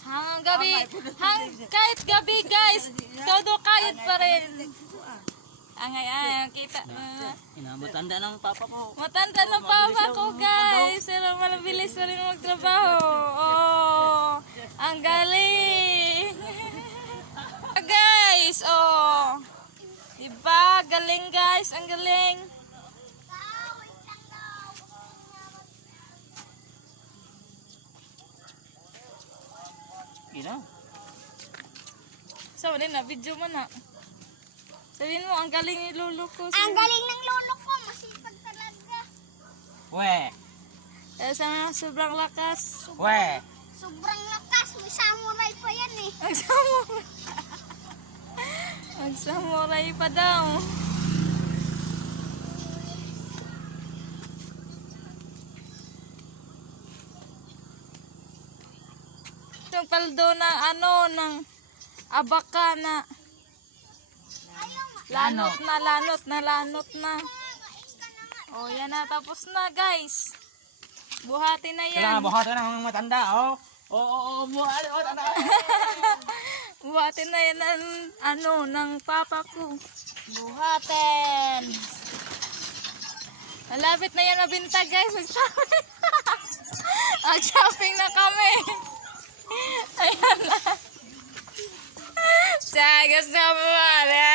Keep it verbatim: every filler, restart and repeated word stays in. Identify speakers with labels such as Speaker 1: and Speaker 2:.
Speaker 1: Hanggang gabi, hang, kahit gabi guys, todo kayod pa rin. Ang ayan, kita. Uh,
Speaker 2: Inamatanda ng papa ko.
Speaker 1: matanda ng papa ko guys, pero malabilis pa rin magtrabaho. Oh, ang galing. Guys, oh. Diba? Galing guys, ang galing.
Speaker 2: Ina.
Speaker 1: So, din na, video mo na. Sabihin mo, ang galing ni lolo ko.
Speaker 3: Ang galing ng lolo ko, masipag talaga.
Speaker 2: We.
Speaker 1: Eh, sana sobrang lakas.
Speaker 2: We.
Speaker 3: Sobrang lakas, may samurai pa yan eh.
Speaker 1: Magsamuray. Magsamuray pa daw. Itong paldo ng ano, ng abaka na lanot na, lanot na, lanot na. Oh, yan na. Tapos na, guys. Buhatin na yan.
Speaker 2: Kailangan buhatan ng mga matanda, oh. Oo, oo, oo, buhatan, oh, tanda.
Speaker 1: Buhatin na yan ng, ano, ng papa ko.
Speaker 3: Buhatin.
Speaker 1: Malapit na yan mabinta, guys. Mag-shopping. Mag-shopping na kami. Ayan na. Sa gusto mo,